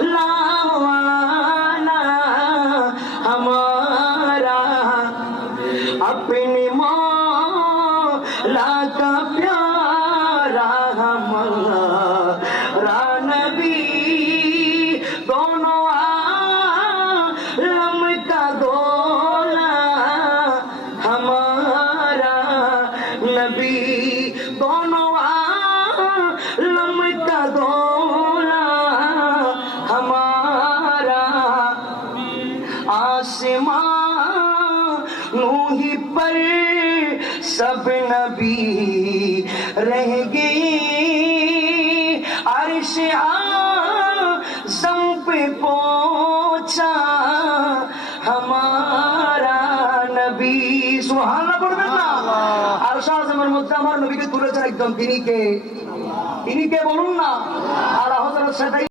वाला हमारा, अपने मौला का प्यारा हमारा नबी, दोनों आलम का गोला हमारा नबी, दोनों आलम का गोला हमारा। आसमानों ही पर सब नबी रह गए, अर्श आज़म पे पहुंचा हमारा नबी। সুবহানাল্লাহ পড়বেন না? আরশ আযমের মধ্যে আমার নবীকে তুলেছেন একদম, তিনি কে বলুন না? আলা হযরত